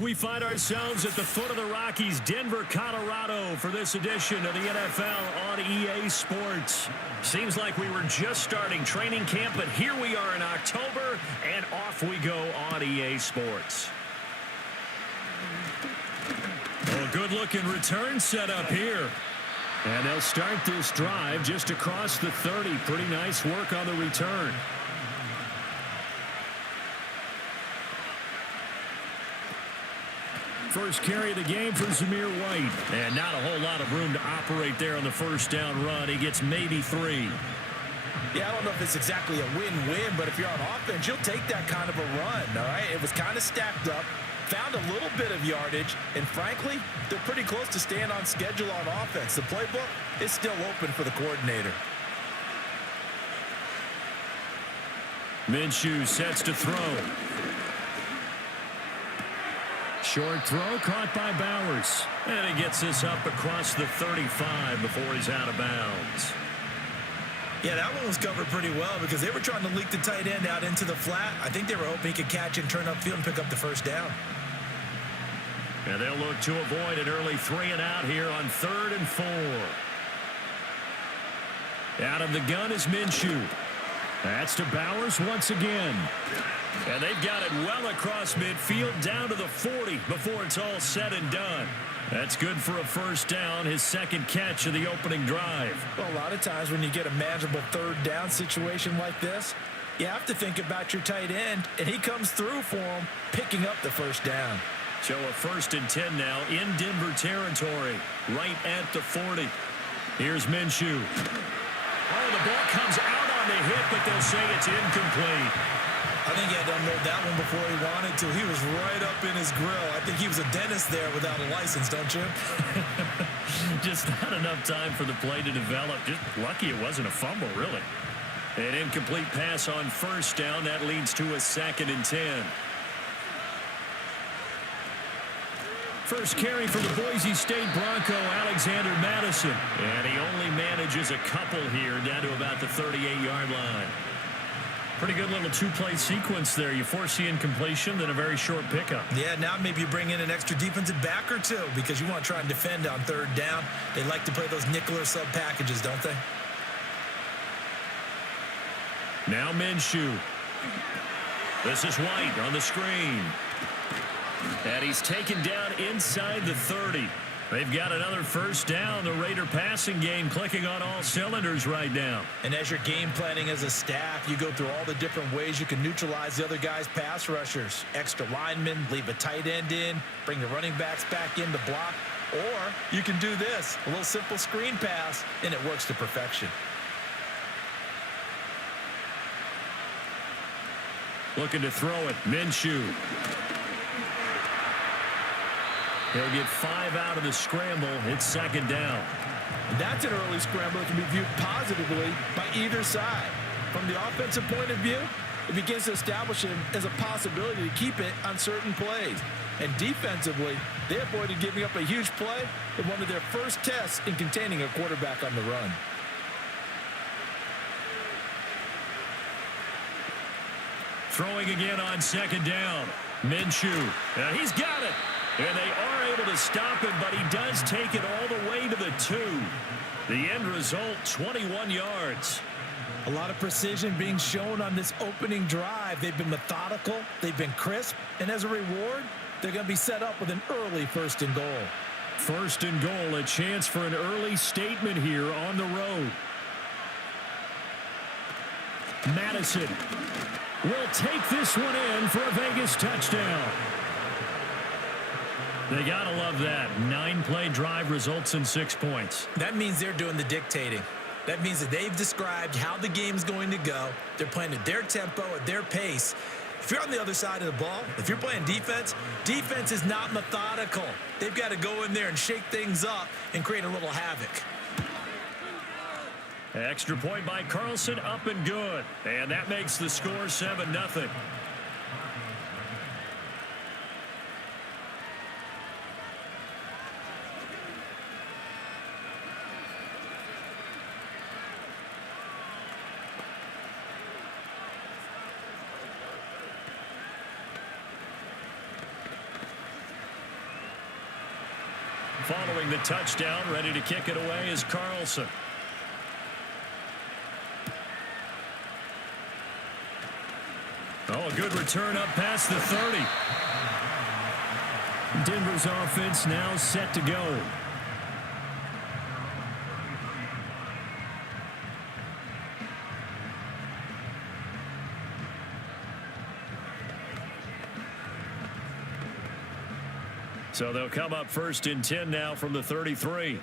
We find ourselves at the foot of the Rockies, Denver, Colorado, for this edition of the NFL on EA Sports. Seems like we were just starting training camp, but here we are in October, and off we go on EA Sports. Well, good-looking return setup here. And they'll start this drive just across the 30. Pretty nice work on the return. First carry of the game for Zamir White. And not a whole lot of room to operate there on the first down run. He gets maybe 3. Yeah, I don't know if it's exactly a win-win, but if you're on offense, you'll take that kind of a run, all right? It was kind of stacked up, found a little bit of yardage, and frankly, they're pretty close to staying on schedule on offense. The playbook is still open for the coordinator. Minshew sets to throw. Short throw caught by Bowers. And he gets this up across the 35 before he's out of bounds. Yeah, that one was covered pretty well because they were trying to leak the tight end out into the flat. I think they were hoping he could catch and turn upfield and pick up the first down. And they'll look to avoid an early 3 and out here on 3rd and 4. Out of the gun is Minshew. That's to Bowers once again. And they've got it well across midfield down to the 40 before it's all said and done. That's good for a first down, his second catch of the opening drive. Well, a lot of times when you get a manageable third down situation like this, you have to think about your tight end, and he comes through for him, picking up the first down. So a 1st and 10 now in Denver territory, right at the 40. Here's Minshew. Oh, the ball comes out on the hit, but they'll say it's incomplete. I think he had to unload that one before he wanted to. He was right up in his grill. I think he was a dentist there without a license, don't you? Just not enough time for the play to develop. Just lucky it wasn't a fumble, really. An incomplete pass on first down. That leads to a 2nd and 10. First carry for the Boise State Bronco, Alexander Madison. And he only manages a couple here down to about the 38-yard line. Pretty good little 2-play sequence there. You force the incompletion, then a very short pickup. Yeah, now maybe you bring in an extra defensive back or two because you want to try and defend on 3rd down. They like to play those nickel or sub packages, don't they? Now Minshew. This is White on the screen. And he's taken down inside the 30. They've got another first down. The Raider passing game clicking on all cylinders right now. And as you're game planning as a staff, you go through all the different ways you can neutralize the other guy's pass rushers. Extra linemen, leave a tight end in, bring the running backs back in to block. Or you can do this, a little simple screen pass, and it works to perfection. Looking to throw it, Minshew. He'll get 5 out of the scramble. It's 2nd down. That's an early scramble that can be viewed positively by either side. From the offensive point of view, it begins to establish him as a possibility to keep it on certain plays. And defensively, they avoided giving up a huge play in one of their first tests in containing a quarterback on the run. Throwing again on 2nd down. Minshew. He's got it. And they are able to stop him, but he does take it all the way to the 2. The end result, 21 yards. A lot of precision being shown on this opening drive. They've been methodical, they've been crisp, and as a reward, they're going to be set up with an early 1st and goal. 1st and goal, a chance for an early statement here on the road. Madison will take this one in for a Vegas touchdown. They got to love that. 9-play drive results in 6 points. That means they're doing the dictating. That means that they've described how the game's going to go. They're playing at their tempo, at their pace. If you're on the other side of the ball, if you're playing defense, defense is not methodical. They've got to go in there and shake things up and create a little havoc. Extra point by Carlson, up and good. And that makes the score 7-0. Following the touchdown, ready to kick it away is Carlson. Oh, a good return up past the 30. Denver's offense now set to go. So they'll come up 1st and 10 now from the 33.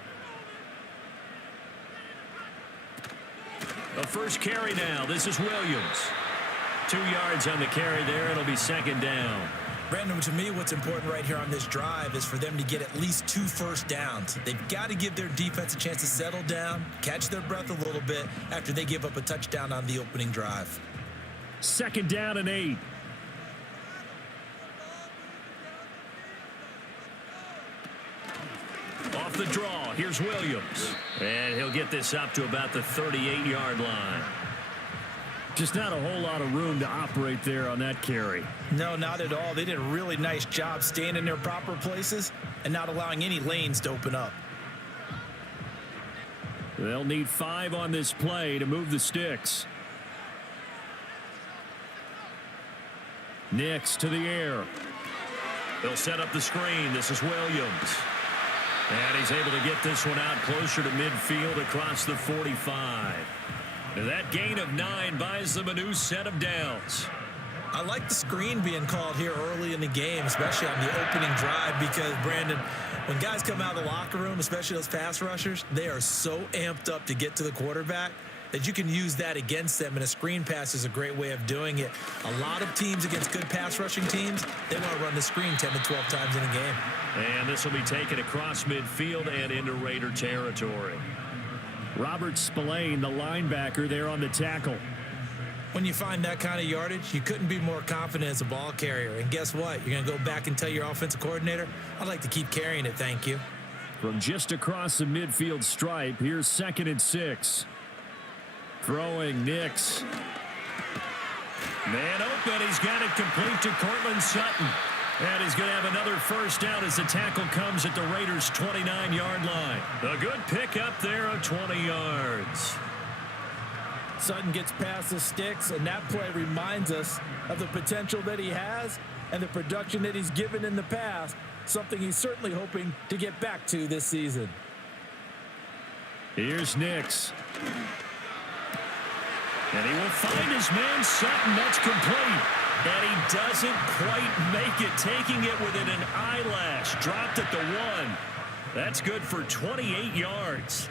A first carry now. This is Williams. 2 yards on the carry there. It'll be 2nd down. Brandon, to me, what's important right here on this drive is for them to get at least 2 first downs. They've got to give their defense a chance to settle down, catch their breath a little bit after they give up a touchdown on the opening drive. 2nd down and 8. Off the draw, here's Williams. And he'll get this up to about the 38-yard line. Just not a whole lot of room to operate there on that carry. No, not at all. They did a really nice job staying in their proper places and not allowing any lanes to open up. They'll need 5 on this play to move the sticks. Nix to the air. They'll set up the screen. This is Williams. And he's able to get this one out closer to midfield across the 45. And that gain of 9 buys them a new set of downs. I like the screen being called here early in the game, especially on the opening drive, because, Brandon, when guys come out of the locker room, especially those pass rushers, they are so amped up to get to the quarterback that you can use that against them, and a screen pass is a great way of doing it. A lot of teams against good pass rushing teams, they want to run the screen 10 to 12 times in a game. And this will be taken across midfield and into Raider territory. Robert Spillane, the linebacker, there on the tackle. When you find that kind of yardage, you couldn't be more confident as a ball carrier. And guess what? You're going to go back and tell your offensive coordinator, I'd like to keep carrying it, thank you. From just across the midfield stripe, here's 2nd and 6. Throwing Nix. Man open. He's got it complete to Cortland Sutton. And he's going to have another first down as the tackle comes at the Raiders' 29-yard line. A good pick up there of 20 yards. Sutton gets past the sticks, and that play reminds us of the potential that he has and the production that he's given in the past, something he's certainly hoping to get back to this season. Here's Nix. And he will find his man Sutton. That's complete. And he doesn't quite make it, taking it within an eyelash. Dropped at the 1. That's good for 28 yards.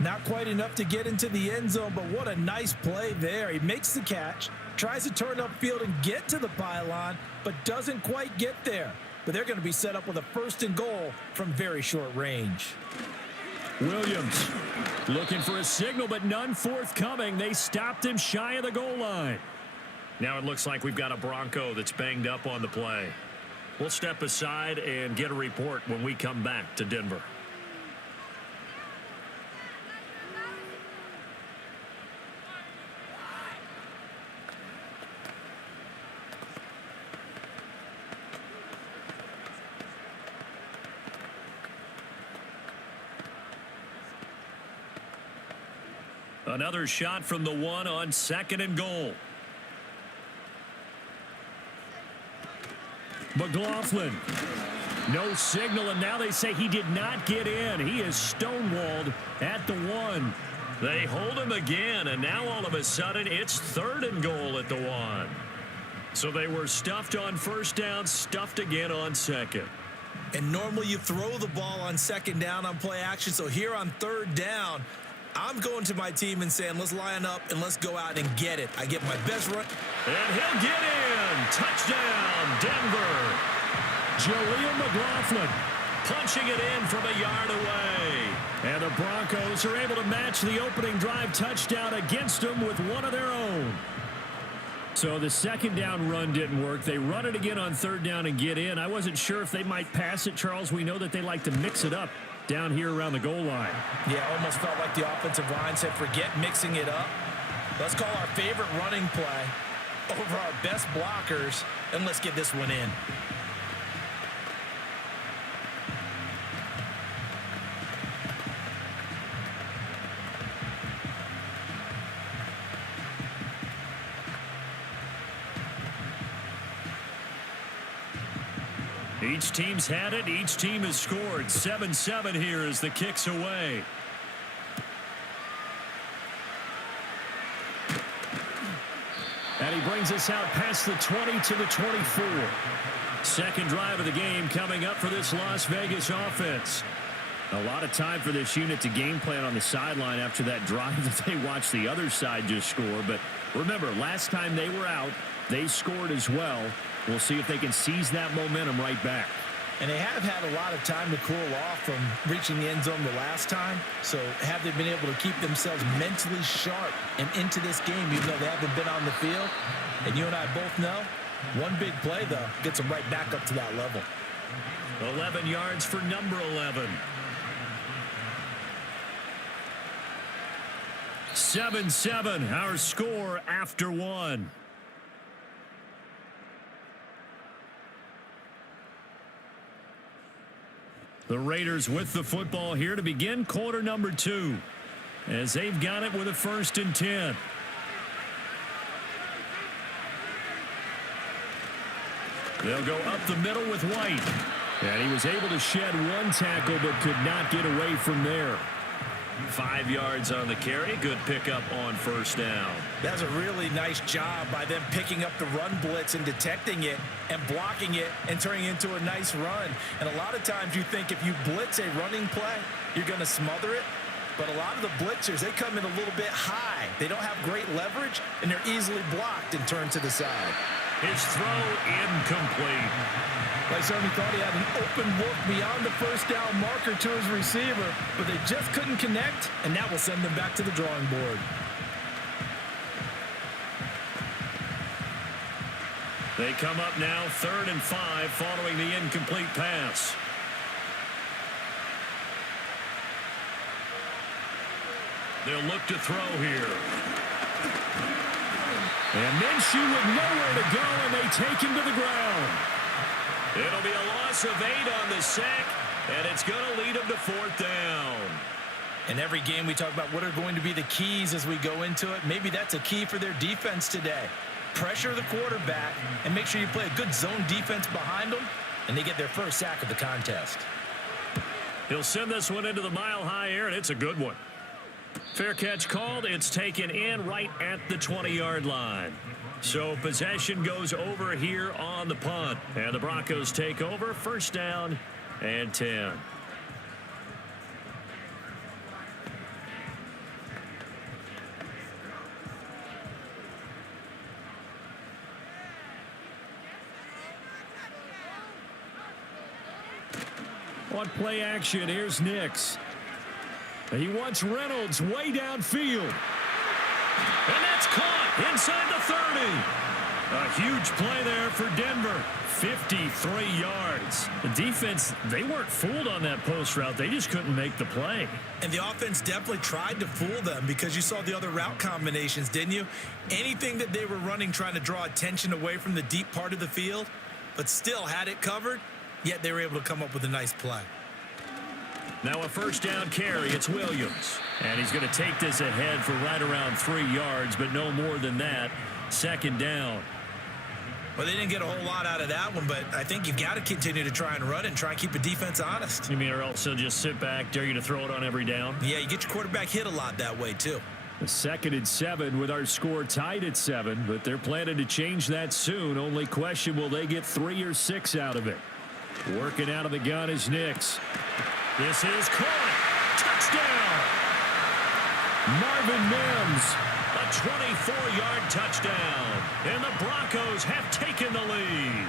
Not quite enough to get into the end zone, but what a nice play there. He makes the catch, tries to turn upfield and get to the pylon, but doesn't quite get there. But they're going to be set up with a 1st and goal from very short range. Williams looking for a signal, but none forthcoming. They stopped him shy of the goal line. Now it looks like we've got a Bronco that's banged up on the play. We'll step aside and get a report when we come back to Denver. Another shot from the 1 on 2nd and goal. McLaughlin. No signal, and now they say he did not get in. He is stonewalled at the 1. They hold him again, and now all of a sudden it's 3rd and goal at the 1. So they were stuffed on 1st down, stuffed again on 2nd. And normally you throw the ball on 2nd down on play action, so here on 3rd down, I'm going to my team and saying, let's line up and let's go out and get it. I get my best run. And he'll get in. Touchdown, Denver. Jaleel McLaughlin punching it in from a yard away. And the Broncos are able to match the opening drive touchdown against them with one of their own. So the 2nd down run didn't work. They run it again on 3rd down and get in. I wasn't sure if they might pass it, Charles. We know that they like to mix it up down here around the goal line. Yeah, almost felt like the offensive line said, forget mixing it up. Let's call our favorite running play over our best blockers, and let's get this one in. Each team's had it. Each team has scored. 7-7 here as the kick's away. And he brings us out past the 20 to the 24. Second drive of the game coming up for this Las Vegas offense. A lot of time for this unit to game plan on the sideline after that drive that they watched the other side just score. But remember, last time they were out, they scored as well. We'll see if they can seize that momentum right back. And they have had a lot of time to cool off from reaching the end zone the last time. So have they been able to keep themselves mentally sharp and into this game even though they haven't been on the field? And you and I both know, one big play, though, gets them right back up to that level. 11 yards for number 11. 7-7, our score after one. The Raiders with the football here to begin quarter number 2. As they've got it with a 1st and 10. They'll go up the middle with White. And he was able to shed one tackle but could not get away from there. 5 yards on the carry. Good pickup on 1st down. That's a really nice job by them picking up the run blitz and detecting it and blocking it and turning it into a nice run. And a lot of times you think if you blitz a running play, you're going to smother it. But a lot of the blitzers, they come in a little bit high. They don't have great leverage, and they're easily blocked and turned to the side. His throw incomplete. They certainly thought he had an open look beyond the 1st down marker to his receiver, but they just couldn't connect, and that will send them back to the drawing board. They come up now 3rd and 5 following the incomplete pass. They'll look to throw here. And Minshew with nowhere to go, and they take him to the ground. It'll be a loss of 8 on the sack, and it's going to lead them to 4th down. In every game we talk about what are going to be the keys as we go into it. Maybe that's a key for their defense today. Pressure the quarterback and make sure you play a good zone defense behind them, and they get their first sack of the contest. He'll send this one into the mile-high air, and it's a good one. Fair catch called. It's taken in right at the 20-yard line. So possession goes over here on the punt. And the Broncos take over. 1st down and 10. On play action, here's Nix. He wants Reynolds way downfield. And that's caught inside the 30. A huge play there for Denver. 53 yards. The defense, they weren't fooled on that post route. They just couldn't make the play. And the offense definitely tried to fool them because you saw the other route combinations, didn't you? Anything that they were running trying to draw attention away from the deep part of the field, but still had it covered, yet they were able to come up with a nice play. Now a 1st down carry. It's Williams. And he's going to take this ahead for right around 3 yards, but no more than that. 2nd down. Well, they didn't get a whole lot out of that one, but I think you've got to continue to try and run and try and keep the defense honest. You mean, or else they'll just sit back, dare you to throw it on every down? Yeah, you get your quarterback hit a lot that way, too. A 2nd and 7 with our score tied at 7, but they're planning to change that soon. Only question, will they get 3 or 6 out of it? Working out of the gun is Nix. This is caught. Touchdown. Marvin Mims. A 24-yard touchdown. And the Broncos have taken the lead.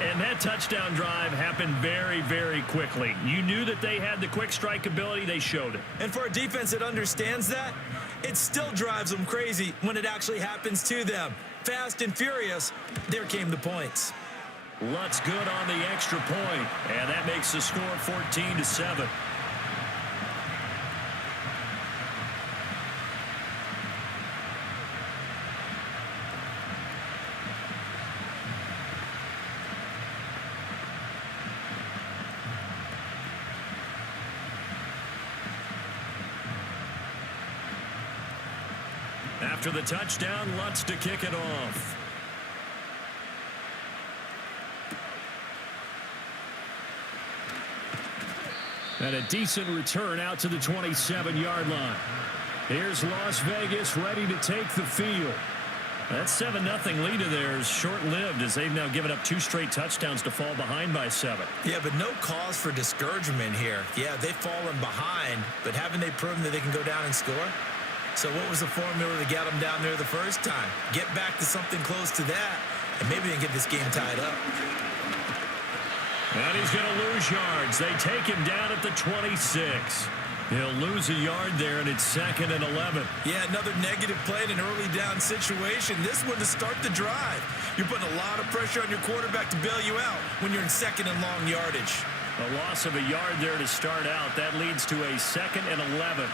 And that touchdown drive happened very, very quickly. You knew that they had the quick strike ability. They showed it. And for a defense that understands that, it still drives them crazy when it actually happens to them. Fast and furious, there came the points. Lutz good on the extra point, and that makes the score 14-7. After the touchdown, Lutz to kick it off. And a decent return out to the 27-yard line. Here's Las Vegas ready to take the field. That 7-0 lead of theirs short-lived as they've now given up 2 straight touchdowns to fall behind by 7. Yeah, but no cause for discouragement here. Yeah, they've fallen behind, but haven't they proven that they can go down and score? So what was the formula to get them down there the first time? Get back to something close to that, and maybe they can get this game tied up. And he's going to lose yards. They take him down at the 26. He'll lose a yard there, and it's 2nd and 11. Yeah, another negative play in an early down situation. This one to start the drive. You're putting a lot of pressure on your quarterback to bail you out when you're in 2nd and long yardage. A loss of a yard there to start out. That leads to a 2nd and 11.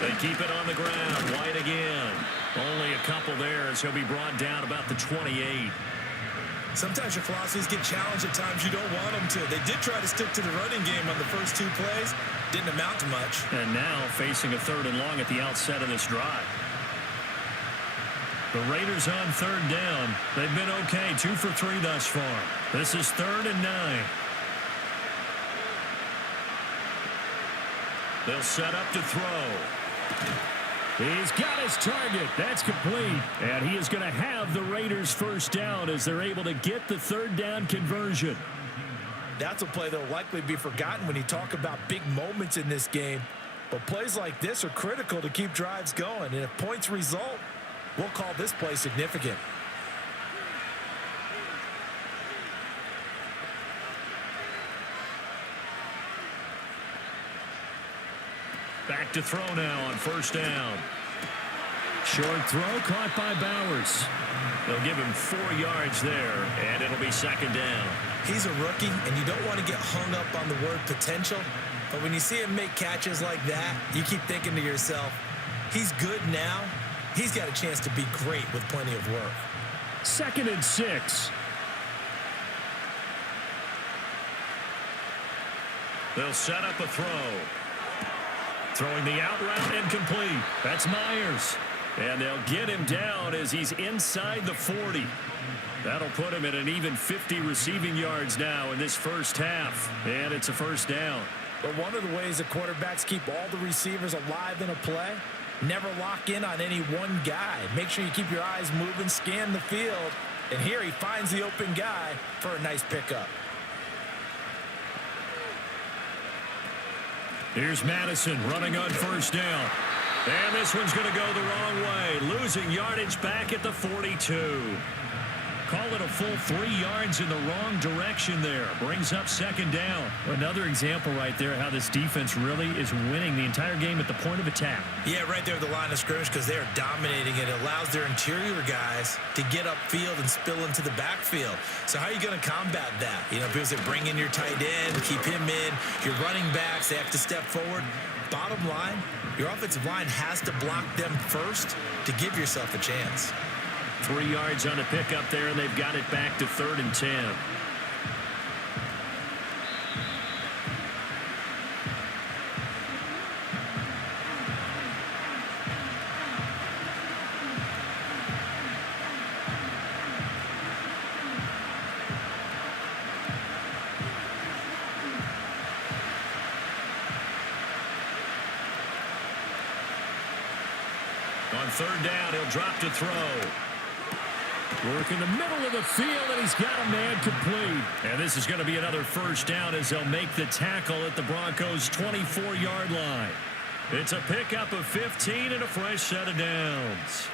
They keep it on the ground. White again. Only a couple there as he'll be brought down about the 28. Sometimes your philosophies get challenged at times you don't want them to. They did try to stick to the running game on the first 2 plays. Didn't amount to much. And now facing a 3rd and long at the outset of this drive. The Raiders on 3rd down. They've been okay. 2 for 3 thus far. This is 3rd and 9. They'll set up to throw. He's got his target. That's complete. And he is going to have the Raiders first down as they're able to get the 3rd down conversion. That's a play that will likely be forgotten when you talk about big moments in this game. But plays like this are critical to keep drives going. And if points result, we'll call this play significant. Back to throw now on 1st down. Short throw caught by Bowers. They'll give him 4 yards there, and it'll be 2nd down. He's a rookie, and you don't want to get hung up on the word potential. But when you see him make catches like that, you keep thinking to yourself, he's good now. He's got a chance to be great with plenty of work. 2nd and 6. They'll set up a throw. Throwing the out route incomplete. That's Myers. And they'll get him down as he's inside the 40. That'll put him at an even 50 receiving yards now in this first half. And it's a 1st down. But one of the ways that quarterbacks keep all the receivers alive in a play, never lock in on any one guy. Make sure you keep your eyes moving, scan the field. And here he finds the open guy for a nice pickup. Here's Madison running on 1st down. And this one's going to go the wrong way. Losing yardage back at the 42. Call it a full 3 yards in the wrong direction there. Brings up 2nd down. Another example right there how this defense really is winning the entire game at the point of attack. Yeah, right there at the line of scrimmage because they are dominating it. It allows their interior guys to get upfield and spill into the backfield. So how are you going to combat that? You know, because they bring in your tight end, keep him in. Your running backs, they have to step forward. Bottom line, your offensive line has to block them first to give yourself a chance. 3 yards on a pickup there, and they've got it back to 3rd and 10. On 3rd down, he'll drop to throw. Work in the middle of the field, and he's got a man complete. And this is going to be another 1st down as they'll make the tackle at the Broncos' 24-yard line. It's a pickup of 15 and a fresh set of downs.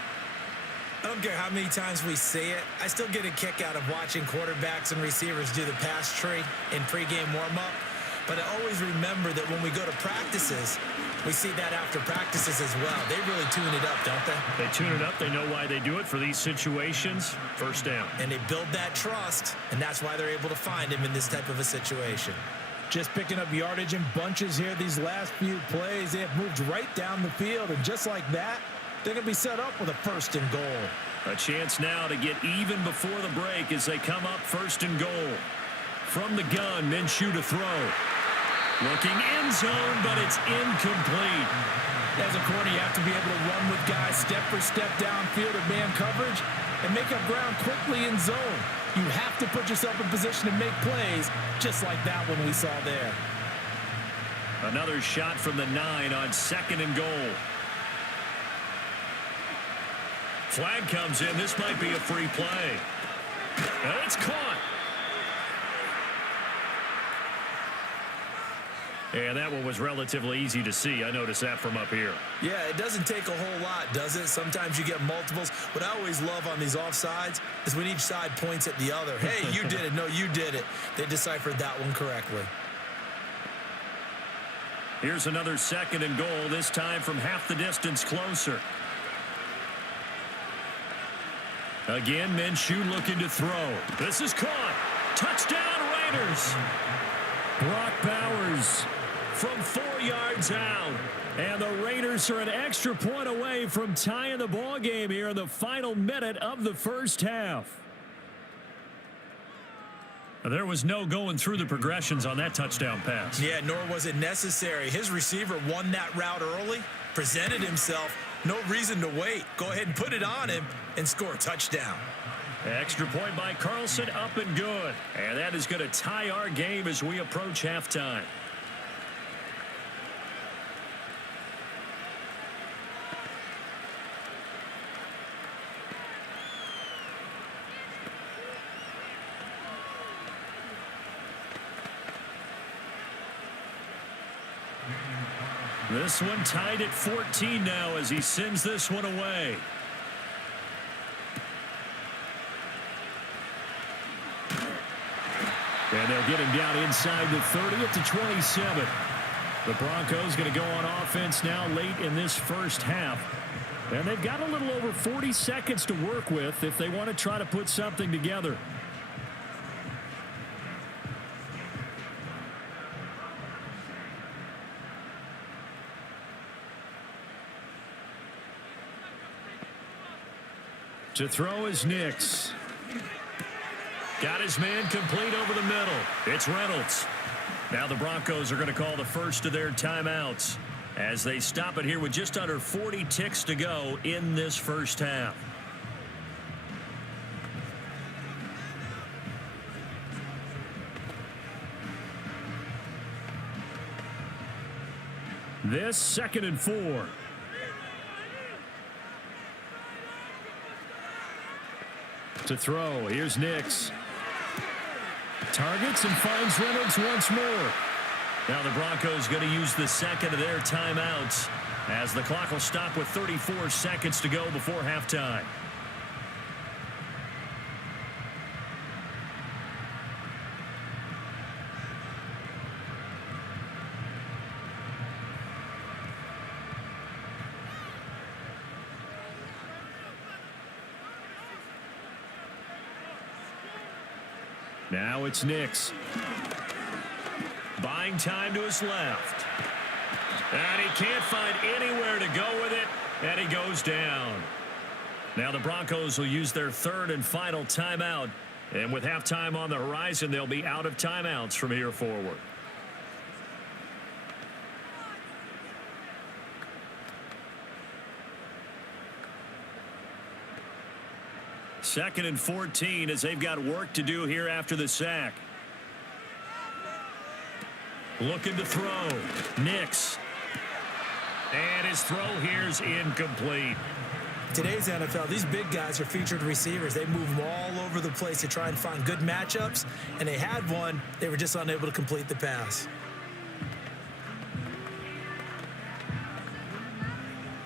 I don't care how many times we say it, I still get a kick out of watching quarterbacks and receivers do the pass tree in pregame warm-up. But I always remember that when we go to practices, we see that after practices as well. They really tune it up, don't they? They tune it up. They know why they do it for these situations. 1st down. And they build that trust, and that's why they're able to find him in this type of a situation. Just picking up yardage in bunches here these last few plays. They have moved right down the field, and just like that, they're going to be set up with a 1st and goal. A chance now to get even before the break as they come up 1st and goal. From the gun, Minshew to throw. Looking end zone, but it's incomplete. As a corner, you have to be able to run with guys step for step downfield in man coverage. and make up ground quickly in zone. You have to put yourself in position to make plays, just like that one we saw there. Another shot from the 9 on 2nd and goal. Flag comes in. This might be a free play. And it's caught. And that one was relatively easy to see. I noticed that from up here. Yeah, it doesn't take a whole lot, does it? Sometimes you get multiples. What I always love on these offsides is when each side points at the other. Hey, you did it. No, you did it. They deciphered that one correctly. Here's another 2nd and goal, this time from half the distance closer. Again, Minshew looking to throw. This is caught. Touchdown, Raiders. Brock Bowers from 4 yards out. And the Raiders are an extra point away from tying the ball game here in the final minute of the first half. There was no going through the progressions on that touchdown pass. Yeah, nor was it necessary. His receiver won that route early, presented himself. No reason to wait. Go ahead and put it on him and score a touchdown. Extra point by Carlson, up and good. And that is going to tie our game as we approach halftime. This one tied at 14 now as he sends this one away. And they'll get him down inside the 30 at the 27. The Broncos going to go on offense now late in this first half. And they've got a little over 40 seconds to work with if they want to try to put something together. To throw is Nix. Got his man complete over the middle. It's Reynolds. Now the Broncos are going to call the first of their timeouts as they stop it here with just under 40 ticks to go in this first half. This 2nd and 4. To throw, here's Nix. Targets and finds Reynolds once more. Now the Broncos going to use the 2nd of their timeouts as the clock will stop with 34 seconds to go before halftime. Now it's Nix. Buying time to his left. And he can't find anywhere to go with it, and he goes down. Now the Broncos will use their 3rd and final timeout. And with halftime on the horizon, they'll be out of timeouts from here forward. Second and 14 as they've got work to do here after the sack. Looking to throw. Nix. And his throw here is incomplete. Today's NFL, these big guys are featured receivers. They move them all over the place to try and find good matchups, and they had one. They were just unable to complete the pass.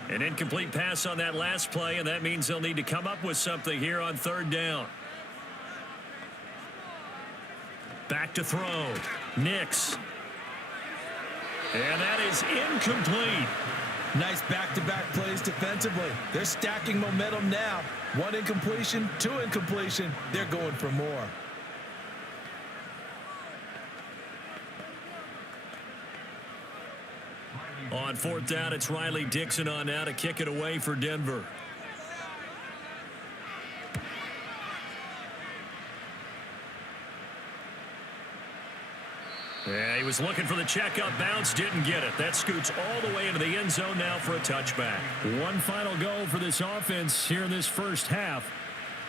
An incomplete pass on that last play, and that means they'll need to come up with something here on 3rd down. Back to throw. Nix. And that is incomplete. Nice back-to-back plays defensively. They're stacking momentum now. 1 incompletion, 2 incompletion. They're going for more. On 4th down, it's Riley Dixon on now to kick it away for Denver. Yeah, he was looking for the checkup bounce, didn't get it. That scoots all the way into the end zone now for a touchback. One final go for this offense here in this first half.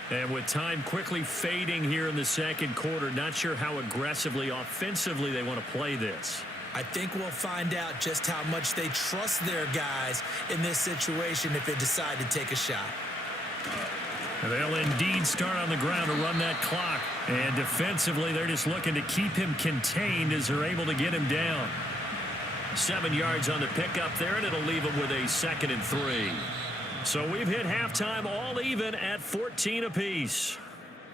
And with time quickly fading here in the second quarter, not sure how aggressively, offensively they want to play this. I think we'll find out just how much they trust their guys in this situation if they decide to take a shot. And they'll indeed start on the ground to run that clock. And defensively, they're just looking to keep him contained as they're able to get him down. 7 yards on the pickup there, and it'll leave him with a 2nd and 3. So we've hit halftime all even at 14 apiece.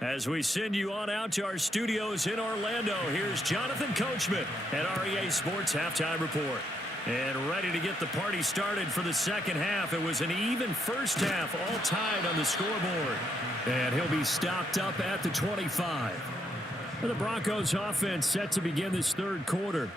As we send you on out to our studios in Orlando, here's Jonathan Coachman at REA Sports Halftime Report. And ready to get the party started for the second half. It was an even first half, all tied on the scoreboard. And he'll be stopped up at the 25. And the Broncos offense set to begin this third quarter.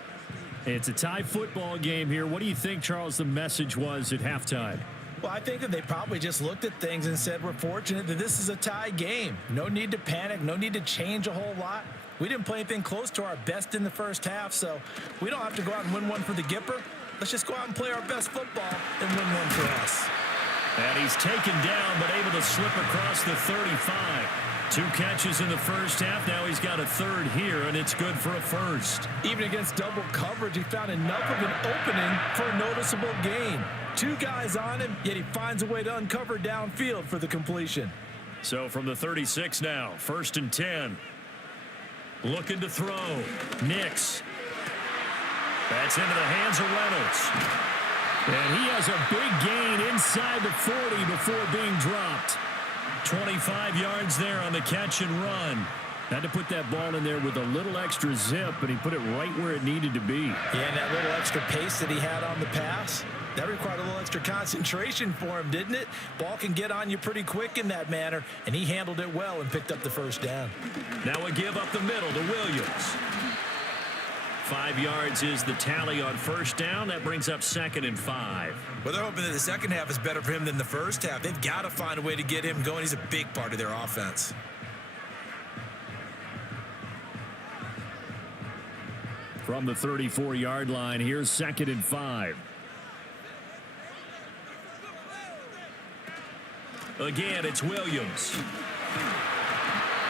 It's a tie football game here. What do you think, Charles, the message was at halftime? Well, I think that they probably just looked at things and said, we're fortunate that this is a tie game. No need to panic. No need to change a whole lot. We didn't play anything close to our best in the first half, so we don't have to go out and win one for the Gipper. Let's just go out and play our best football and win one for us. And he's taken down, but able to slip across the 35. 2 catches in the first half. Now he's got a third here, and it's good for a first. Even against double coverage, he found enough of an opening for a noticeable gain. 2 guys on him, yet he finds a way to uncover downfield for the completion. So from the 36 now, 1st and 10. Looking to throw. Nix. That's into the hands of Reynolds. And he has a big gain inside the 40 before being dropped. 25 yards there on the catch and run. Had to put that ball in there with a little extra zip, but he put it right where it needed to be. Yeah, and that little extra pace that he had on the pass, that required a little extra concentration for him, didn't it? Ball can get on you pretty quick in that manner, and he handled it well and picked up the first down. Now a give up the middle to Williams. 5 yards is the tally on first down. That brings up 2nd and 5. Well, they're hoping that the second half is better for him than the first half. They've got to find a way to get him going. He's a big part of their offense. From the 34-yard line, here's 2nd and 5. Again, it's Williams.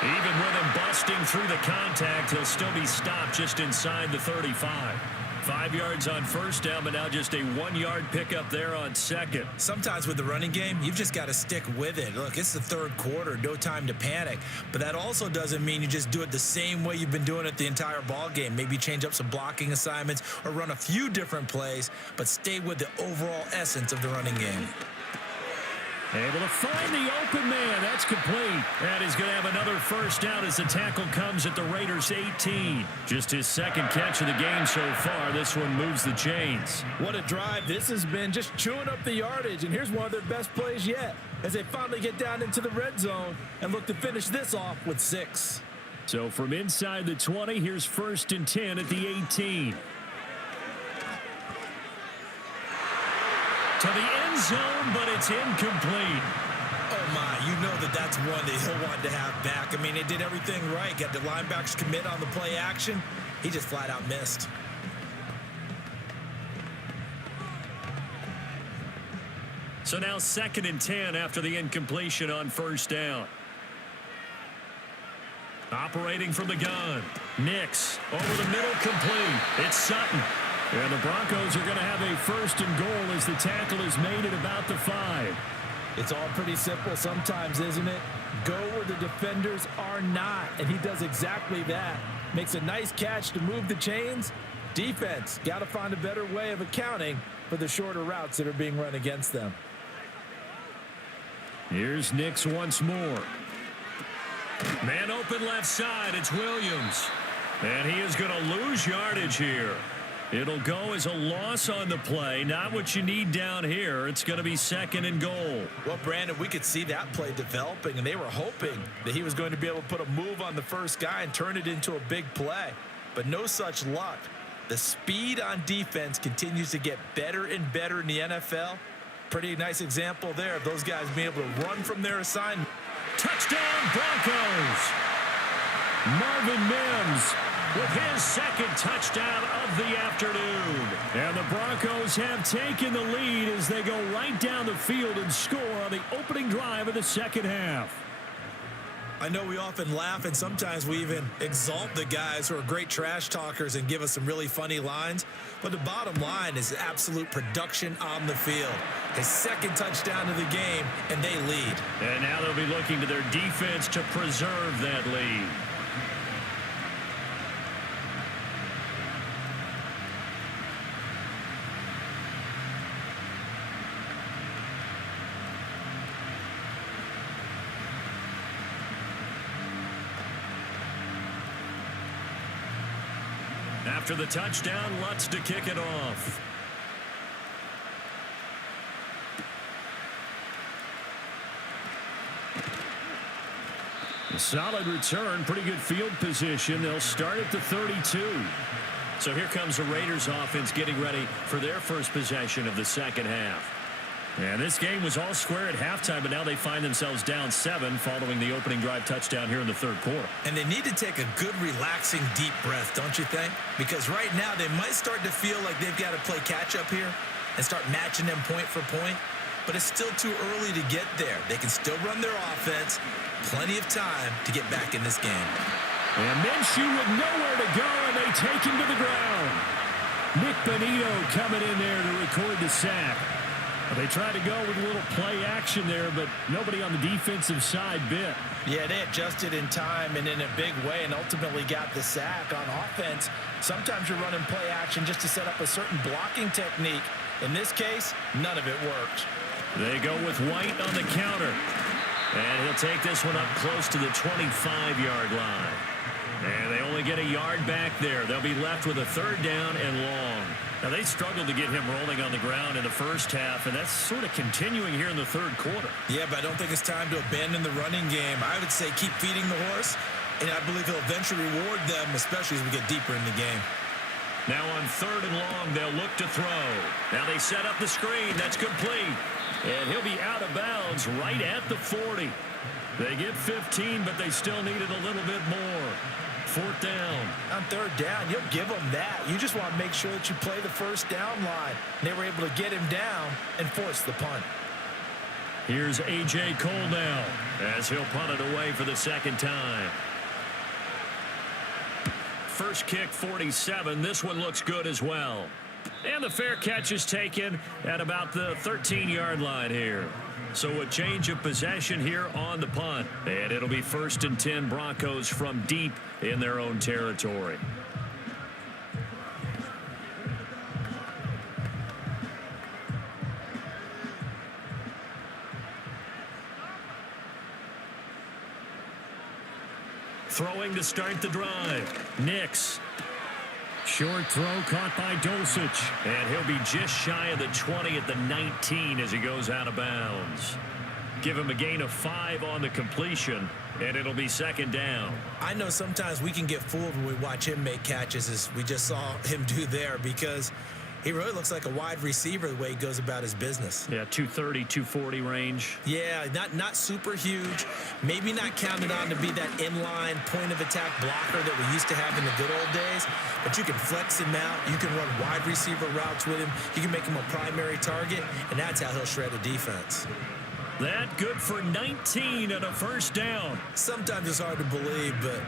Even with him busting through the contact, he'll still be stopped just inside the 35. 5 yards on first down, but now just a 1-yard pickup there on second. Sometimes with the running game, you've just got to stick with it. Look, it's the third quarter, no time to panic. But that also doesn't mean you just do it the same way you've been doing it the entire ball game. Maybe change up some blocking assignments or run a few different plays, but stay with the overall essence of the running game. Able to find the open man. That's complete. And he's going to have another first down as the tackle comes at the Raiders' 18. Just his second catch of the game so far. This one moves the chains. What a drive this has been, just chewing up the yardage. And here's one of their best plays yet as they finally get down into the red zone and look to finish this off with 6. So from inside the 20, here's 1st and 10 at the 18. To the end zone, but it's incomplete. Oh, my. You know that that's one that he'll want to have back. I mean, they did everything right. Got the linebackers commit on the play action. He just flat out missed. So now 2nd and 10 after the incompletion on first down. Operating from the gun. Nix over the middle, complete. It's Sutton. And the Broncos are going to have a 1st and goal as the tackle is made at about the 5. It's all pretty simple sometimes, isn't it? Go where the defenders are not, and he does exactly that. Makes a nice catch to move the chains. Defense, got to find a better way of accounting for the shorter routes that are being run against them. Here's Nix once more. Man open left side, it's Williams. And he is going to lose yardage here. It'll go as a loss on the play. Not what you need down here. It's going to be 2nd and goal. Well, Brandon, we could see that play developing, and they were hoping that he was going to be able to put a move on the first guy and turn it into a big play. But no such luck. The speed on defense continues to get better and better in the NFL. Pretty nice example there of those guys being able to run from their assignment. Touchdown, Broncos! Marvin Mims with his 2nd touchdown of the afternoon. And the Broncos have taken the lead as they go right down the field and score on the opening drive of the second half. I know we often laugh, and sometimes we even exalt the guys who are great trash talkers and give us some really funny lines. But the bottom line is absolute production on the field. His second touchdown of the game, and they lead. And now they'll be looking to their defense to preserve that lead. After the touchdown, Lutz to kick it off. A solid return, pretty good field position. They'll start at the 32. So here comes the Raiders offense getting ready for their first possession of the second half. And this game was all square at halftime, but now they find themselves down 7 following the opening drive touchdown here in the third quarter. And they need to take a good, relaxing, deep breath, don't you think? Because right now they might start to feel like they've got to play catch-up here and start matching them point for point. But it's still too early to get there. They can still run their offense. Plenty of time to get back in this game. And Minshew with nowhere to go, and they take him to the ground. Nick Bonito coming in there to record the sack. They tried to go with a little play action there, but nobody on the defensive side bit. Yeah, they adjusted in time and in a big way and ultimately got the sack. On offense, sometimes you're running play action just to set up a certain blocking technique. In this case, none of it worked. They go with White on the counter. And he'll take this one up close to the 25-yard line. And they only get a yard back there. They'll be left with a third down and long. Now, they struggled to get him rolling on the ground in the first half, and that's sort of continuing here in the third quarter. Yeah, but I don't think it's time to abandon the running game. I would say keep feeding the horse, and I believe he'll eventually reward them, especially as we get deeper in the game. Now on third and long, they'll look to throw. Now they set up the screen. That's complete. And he'll be out of bounds right at the 40. They get 15, but they still needed a little bit more. Fourth down. On third down, you'll give them that. You just want to make sure that you play the first down line. They were able to get him down and force the punt. Here's A.J. Cole now as he'll punt it away for the second time. First kick, 47. This one looks good as well. And the fair catch is taken at about the 13-yard line here. So a change of possession here on the punt. And it'll be 1st and 10 Broncos from deep in their own territory. Throwing to start the drive. Nix. Short throw caught by Dulcich. And he'll be just shy of the 20 at the 19 as he goes out of bounds. Give him a gain of 5 on the completion, and it'll be second down. I know sometimes we can get fooled when we watch him make catches, as we just saw him do there, because he really looks like a wide receiver the way he goes about his business. Yeah, 230, 240 range. Yeah, not super huge. Maybe not counted on to be that inline point-of-attack blocker that we used to have in the good old days. But you can flex him out. You can run wide receiver routes with him. You can make him a primary target, and that's how he'll shred a defense. That good for 19 and a first down. Sometimes it's hard to believe, but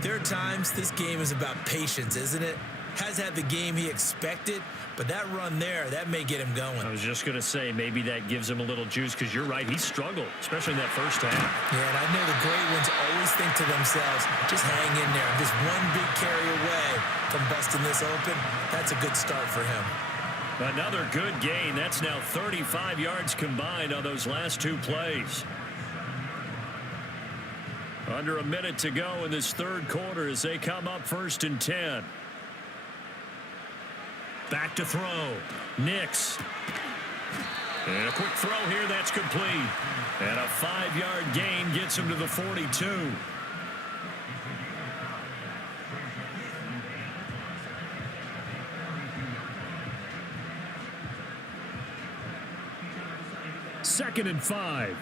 there are times this game is about patience, isn't it? Has had the game he expected, but that run there, that may get him going. I was just going to say, maybe that gives him a little juice, because you're right, he struggled, especially in that first half. Yeah, and I know the great ones always think to themselves, just hang in there. Just one big carry away from busting this open. That's a good start for him. Another good gain. That's now 35 yards combined on those last 2 plays. Under a minute to go in this third quarter as they come up 1st and 10. Back to throw. Nix. And a quick throw here. That's complete. And a 5-yard gain gets him to the 42. Second and 5.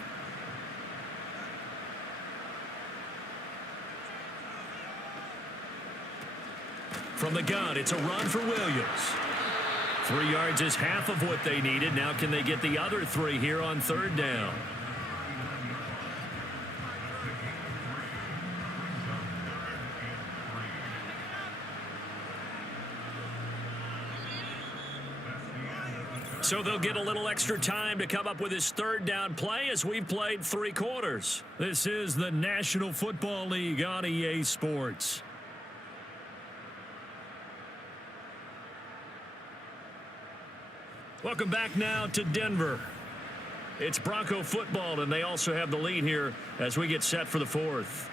From the gun, it's a run for Williams. 3 yards is half of what they needed. Now can they get the other 3 here on third down? So they'll get a little extra time to come up with his third down play as we've played 3 quarters. This is the National Football League on EA Sports. Welcome back now to Denver. It's Bronco football, and they also have the lead here as we get set for the 4th.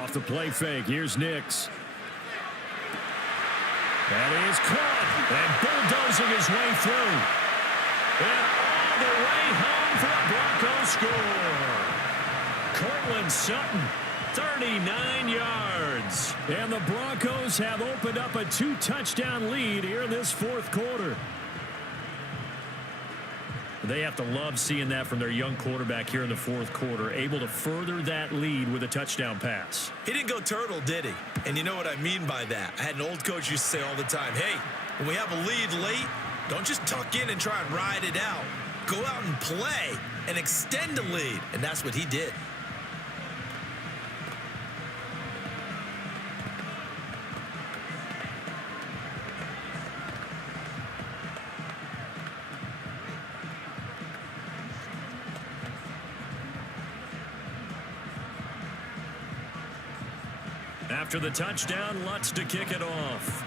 Off the play fake. Here's Nix. That is caught. And bulldozing his way through. And all the way home for a Bronco score. Cortland Sutton, 39 yards. And the Broncos have opened up a 2-touchdown lead here in this 4th quarter. They have to love seeing that from their young quarterback here in the 4th quarter, able to further that lead with a touchdown pass. He didn't go turtle, did he? And you know what I mean by that. I had an old coach used to say all the time, hey, when we have a lead late, don't just tuck in and try and ride it out. Go out and play and extend the lead. And that's what he did. After the touchdown, Lutz to kick it off.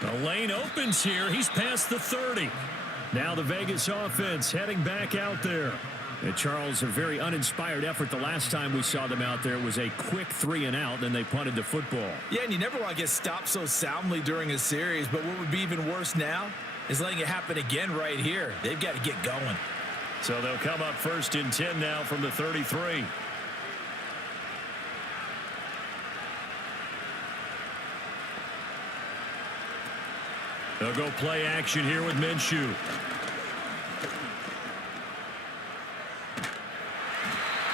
The lane opens here. He's past the 30. Now the Vegas offense heading back out there. And Charles, a very uninspired effort the last time we saw them out there. It was a quick 3-and-out, then they punted the football. Yeah, and you never want to get stopped so soundly during a series, but what would be even worse now is letting it happen again right here. They've got to get going. So they'll come up 1st and 10 now from the 33. They'll go play action here with Minshew.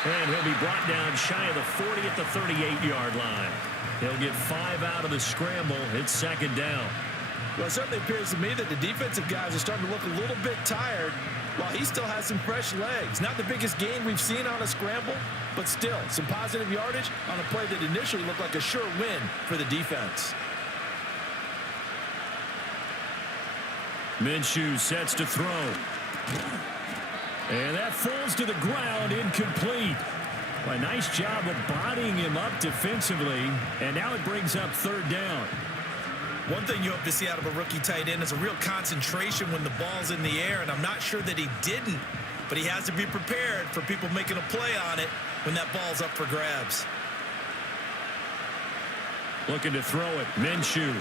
And he'll be brought down shy of the 40 at the 38-yard line. He'll get 5 out of the scramble. It's 2nd down. Well, it certainly appears to me that the defensive guys are starting to look a little bit tired while he still has some fresh legs. Not the biggest gain we've seen on a scramble, but still some positive yardage on a play that initially looked like a sure win for the defense. Minshew sets to throw. And that falls to the ground, incomplete. A nice job of bodying him up defensively, and now it brings up 3rd down. One thing you hope to see out of a rookie tight end is a real concentration when the ball's in the air, and I'm not sure that he didn't, but he has to be prepared for people making a play on it when that ball's up for grabs. Looking to throw it, Minshew.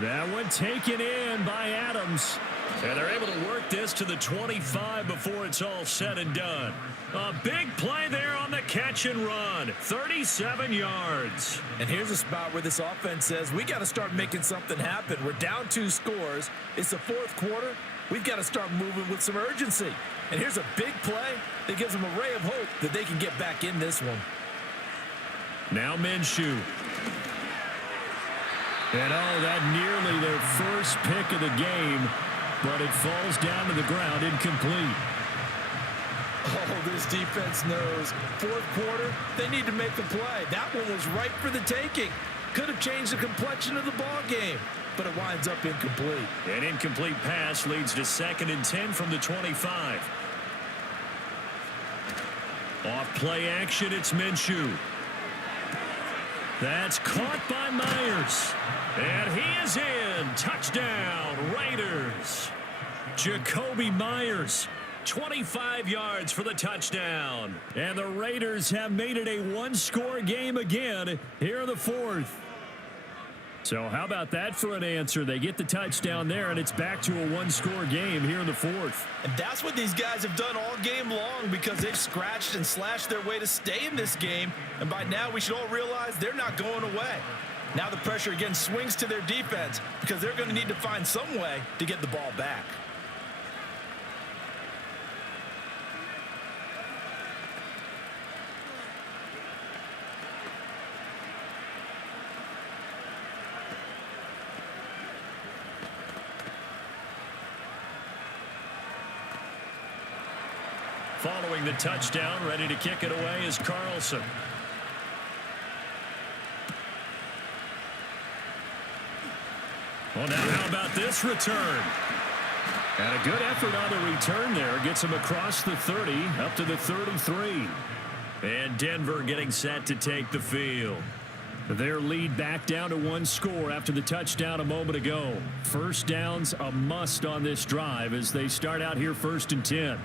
That one taken in by Adams. And they're able to work this to the 25 before it's all said and done. A big play there on the catch and run. 37 yards. And here's a spot where this offense says, we got to start making something happen. We're down 2 scores. It's the 4th quarter. We've got to start moving with some urgency. And here's a big play that gives them a ray of hope that they can get back in this one. Now Minshew. And that nearly their first pick of the game, but it falls down to the ground, incomplete. Oh, this defense knows. 4th quarter, they need to make a play. That one was right for the taking. Could have changed the complexion of the ball game, but it winds up incomplete. An incomplete pass leads to 2nd and 10 from the 25. Off play action, it's Minshew. That's caught by Myers. And he is in. Touchdown, Raiders. Jacoby Myers, 25 yards for the touchdown. And the Raiders have made it a 1-score game again here in the 4th. So how about that for an answer? They get the touchdown there, and it's back to a 1-score game here in the 4th. And that's what these guys have done all game long because they've scratched and slashed their way to stay in this game. And by now, we should all realize they're not going away. Now the pressure again swings to their defense because they're going to need to find some way to get the ball back. following the touchdown. Ready to kick it away is Carlson. Well, now how about this return? And a good effort on the return there. Gets him across the 30, up to the 33. And Denver getting set to take the field. Their lead back down to one score after the touchdown a moment ago. First down's a must on this drive as they start out here 1st and 10.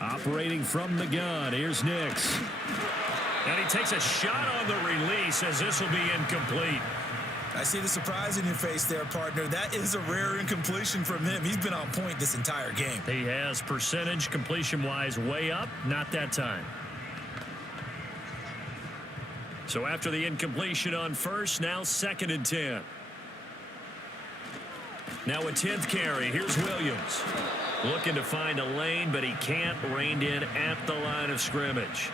Operating from the gun, here's Nix. And he takes a shot on the release as this will be incomplete. I see the surprise in your face there, partner. That is a rare incompletion from him. He's been on point this entire game. He has percentage completion-wise way up, not that time. So after the incompletion on first, now 2nd and 10. Now a 10th carry. Here's Williams. Looking to find a lane, but he can't. Reined in at the line of scrimmage.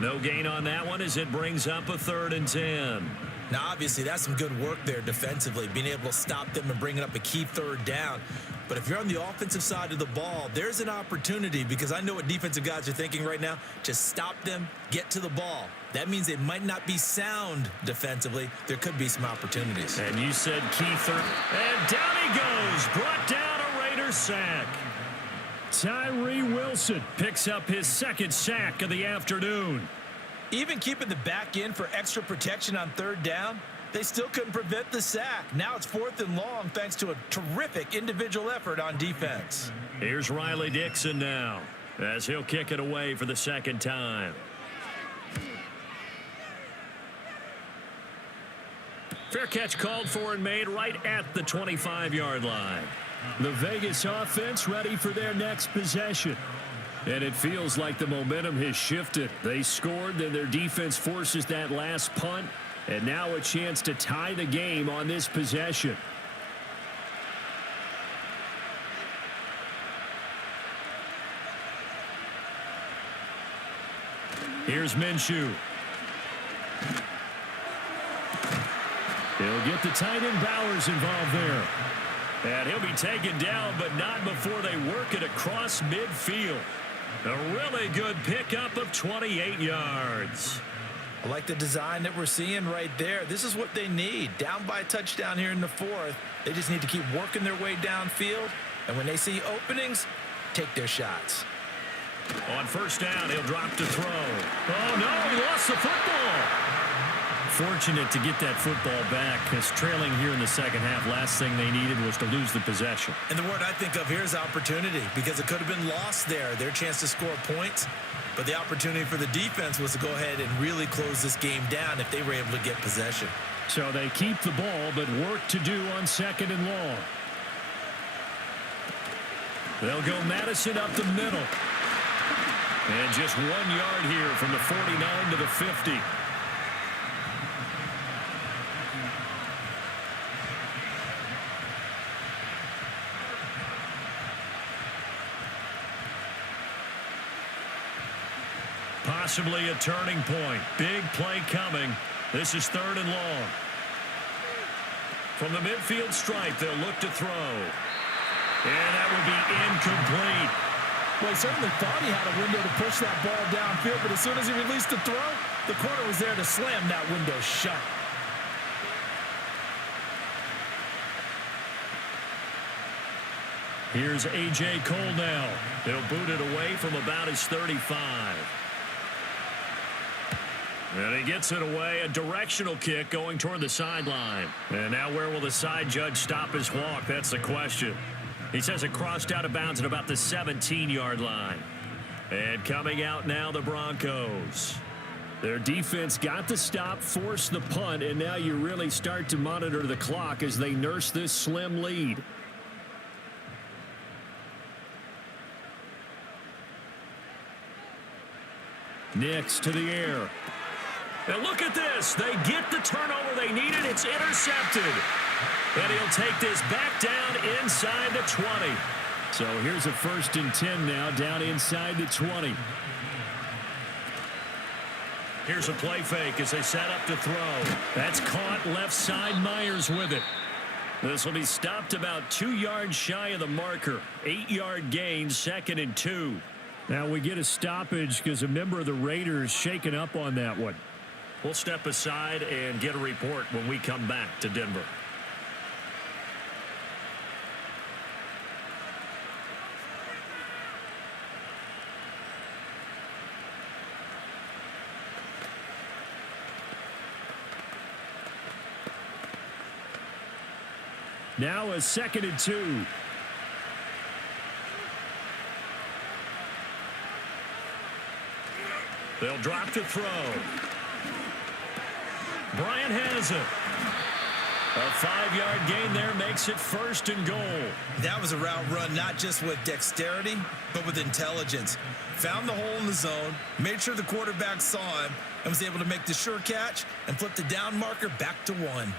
No gain on that one as it brings up a 3rd and 10. Now, obviously, that's some good work there defensively, being able to stop them and bringing up a key 3rd down. But if you're on the offensive side of the ball, there's an opportunity, because I know what defensive guys are thinking right now. Just stop them, get to the ball. That means they might not be sound defensively. There could be some opportunities. And you said key 3rd. And down he goes. Brought down a Raider sack. Tyree Wilson picks up his 2nd sack of the afternoon. Even keeping the back end for extra protection on 3rd down, they still couldn't prevent the sack. Now it's 4th and long thanks to a terrific individual effort on defense. Here's Riley Dixon now as he'll kick it away for the 2nd time. Fair catch called for and made right at the 25-yard line. The Vegas offense ready for their next possession. And it feels like the momentum has shifted. They scored, then their defense forces that last punt, and now a chance to tie the game on this possession. Here's Minshew. He'll get the tight end Bowers involved there. And he'll be taken down, but not before they work it across midfield. A really good pickup of 28 yards. I like the design that we're seeing right there. This is what they need. Down by a touchdown here in the 4th. They just need to keep working their way downfield. And when they see openings, take their shots. On 1st down, he'll drop to throw. Oh, no, he lost the football. Fortunate to get that football back, because trailing here in the 2nd half, last thing they needed was to lose the possession. And the word I think of here is opportunity, because it could have been lost there, their chance to score points. But the opportunity for the defense was to go ahead and really close this game down if they were able to get possession. So they keep the ball, but work to do on 2nd and long. They'll go Madison up the middle. And just 1 yard here from the 49 to the 50. Possibly a turning point. Big play coming. This is 3rd and long. From the midfield stripe, they'll look to throw. And that will be incomplete. Well, he certainly thought he had a window to push that ball downfield, but as soon as he released the throw, the corner was there to slam that window shut. Here's A.J. Cole now. He'll boot it away from about his 35. And he gets it away, a directional kick going toward the sideline. And now where will the side judge stop his walk? That's the question. He says it crossed out of bounds at about the 17-yard line. And coming out now, the Broncos. Their defense got the stop, forced the punt, and now you really start to monitor the clock as they nurse this slim lead. Nix to the air. And look at this. They get the turnover they needed. It's intercepted. And he'll take this back down inside the 20. So here's a 1st and 10 now, down inside the 20. Here's a play fake as they set up to throw. That's caught left side. Myers with it. This will be stopped about 2 yards shy of the marker. 8-yard gain, 2nd and 2. Now we get a stoppage because a member of the Raiders shaken up on that one. We'll step aside and get a report when we come back to Denver. Now a 2nd and 2. They'll drop to throw. Bryant has it. A 5-yard gain there makes it 1st and goal. That was a route run not just with dexterity, but with intelligence. Found the hole in the zone, made sure the quarterback saw him, and was able to make the sure catch and flip the down marker back to 1.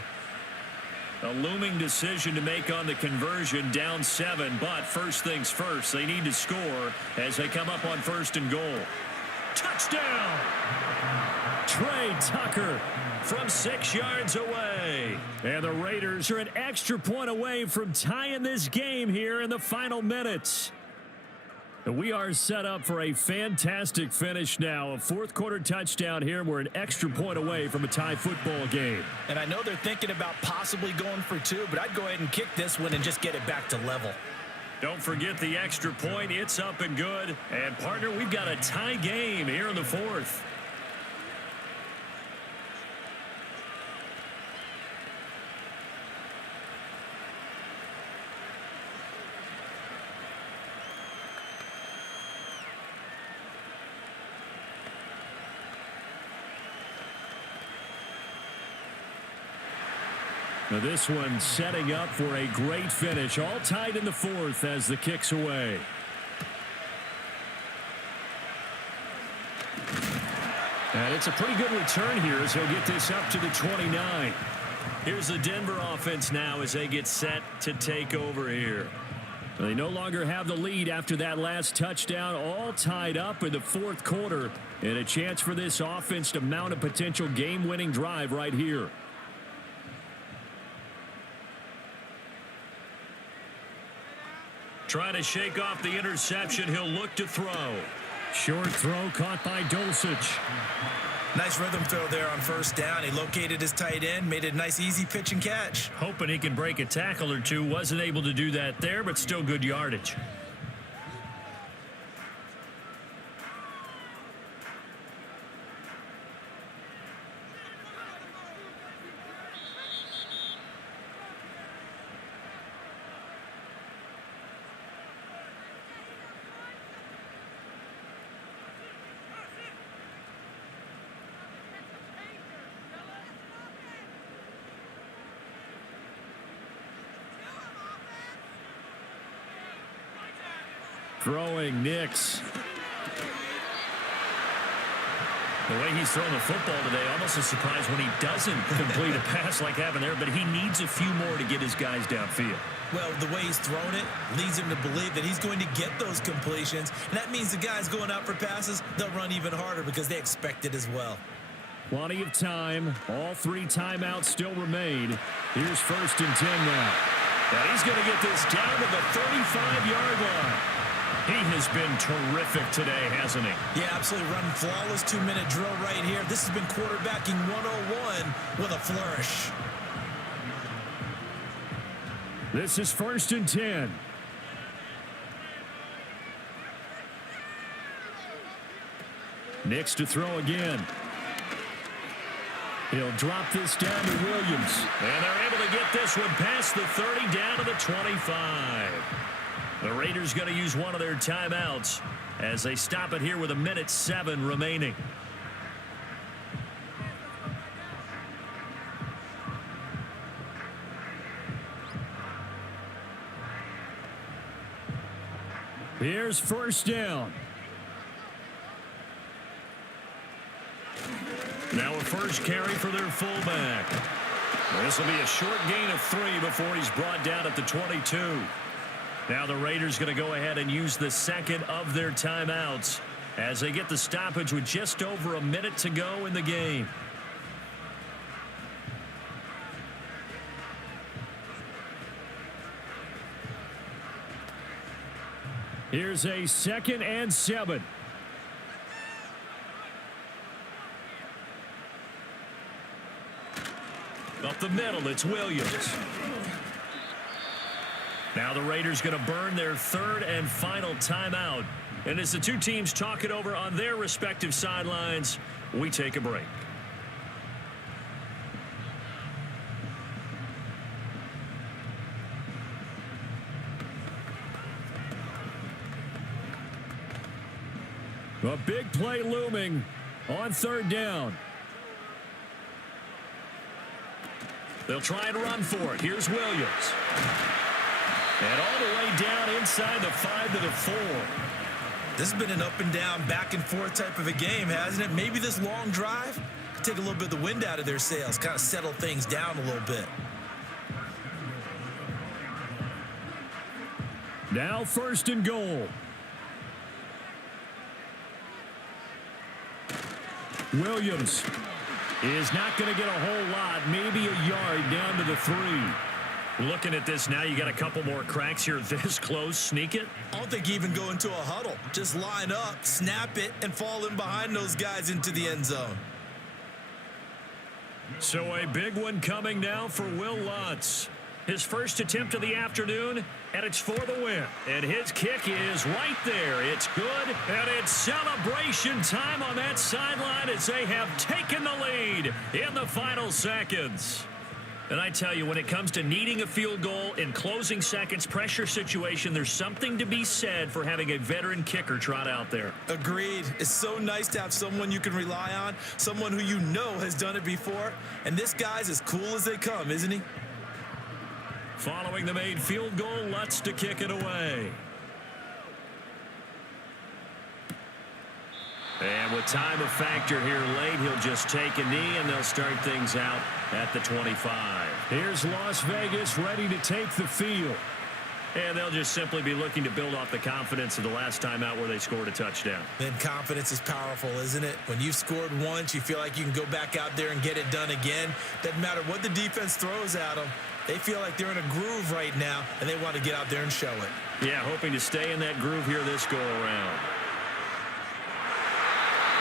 A looming decision to make on the conversion, down 7, but first things first, they need to score as they come up on 1st and goal. Touchdown! Trey Tucker from 6 yards away. And the Raiders are an extra point away from tying this game here in the final minutes. We are set up for a fantastic finish now. A 4th quarter touchdown here. We're an extra point away from a tie football game. And I know they're thinking about possibly going for 2, but I'd go ahead and kick this one and just get it back to level. Don't forget the extra point. It's up and good. And, partner, we've got a tie game here in the 4th. Now this one setting up for a great finish. All tied in the 4th as the kick's away. And it's a pretty good return here as he'll get this up to the 29. Here's the Denver offense now as they get set to take over here. They no longer have the lead after that last touchdown. All tied up in the 4th quarter. And a chance for this offense to mount a potential game-winning drive right here. Trying to shake off the interception. He'll look to throw. Short throw caught by Dulcich. Nice rhythm throw there on 1st down. He located his tight end, made it a nice easy pitch and catch. Hoping he can break a tackle or two. Wasn't able to do that there, but still good yardage. Throwing Nix. The way he's throwing the football today, almost a surprise when he doesn't complete a pass like having there, but he needs a few more to get his guys downfield. Well, the way he's thrown it leads him to believe that he's going to get those completions, and that means the guys going out for passes, they'll run even harder because they expect it as well. Plenty of time. All 3 timeouts still remain. Here's 1st and 10 now. And he's going to get this down to the 35-yard line. He has been terrific today, hasn't he? Yeah, absolutely. Running flawless 2-minute drill right here. This has been quarterbacking 101 with a flourish. This is 1st and 10. Nix to throw again. He'll drop this down to Williams. And they're able to get this one past the 30 down to the 25. The Raiders going to use one of their timeouts as they stop it here with 1:07 remaining. Here's 1st down. Now a 1st carry for their fullback. This will be a short gain of 3 before he's brought down at the 22. Now the Raiders going to go ahead and use the 2nd of their timeouts as they get the stoppage with just over a minute to go in the game. Here's a 2nd and 7. Up the middle, it's Williams. Now the Raiders going to burn their 3rd and final timeout. And as the two teams talk it over on their respective sidelines, we take a break. A big play looming on 3rd down. They'll try and run for it. Here's Williams. And all the way down inside the 5 to the 4. This has been an up and down, back and forth type of a game, hasn't it? Maybe this long drive could take a little bit of the wind out of their sails, kind of settle things down a little bit. Now 1st and goal. Williams is not going to get a whole lot, maybe a yard down to the 3. Looking at this now, you got a couple more cracks here this close. Sneak it. I don't think even go into a huddle. Just line up, snap it, and fall in behind those guys into the end zone. So a big one coming now for Will Lutz. His first attempt of the afternoon, and it's for the win. And his kick is right there. It's good, and it's celebration time on that sideline as they have taken the lead in the final seconds. And I tell you, when it comes to needing a field goal in closing seconds, pressure situation, there's something to be said for having a veteran kicker trot out there. Agreed. It's so nice to have someone you can rely on, someone who you know has done it before. And this guy's as cool as they come, isn't he? Following the made field goal, Lutz to kick it away. And with time a factor here late, he'll just take a knee, and they'll start things out at the 25. Here's Las Vegas ready to take the field. And they'll just simply be looking to build off the confidence of the last time out where they scored a touchdown. Then confidence is powerful, isn't it? When you've scored once, you feel like you can go back out there and get it done again. Doesn't matter what the defense throws at them. They feel like they're in a groove right now, and they want to get out there and show it. Yeah, hoping to stay in that groove here this go-around.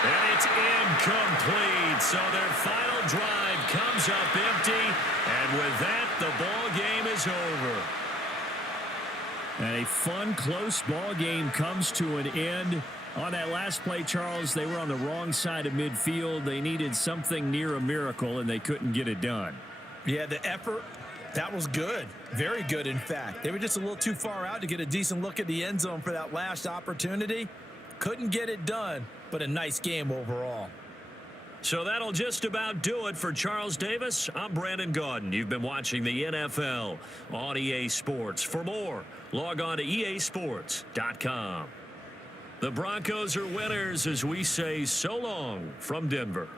And it's incomplete. So their final drive comes up empty. And with that, the ball game is over. And a fun, close ball game comes to an end. On that last play, Charles, they were on the wrong side of midfield. They needed something near a miracle, and they couldn't get it done. Yeah, the effort, that was good. Very good, in fact. They were just a little too far out to get a decent look at the end zone for that last opportunity. Couldn't get it done, but a nice game overall. So that'll just about do it for Charles Davis. I'm Brandon Gardner. You've been watching the NFL on EA Sports. For more, log on to easports.com. The Broncos are winners as we say so long from Denver.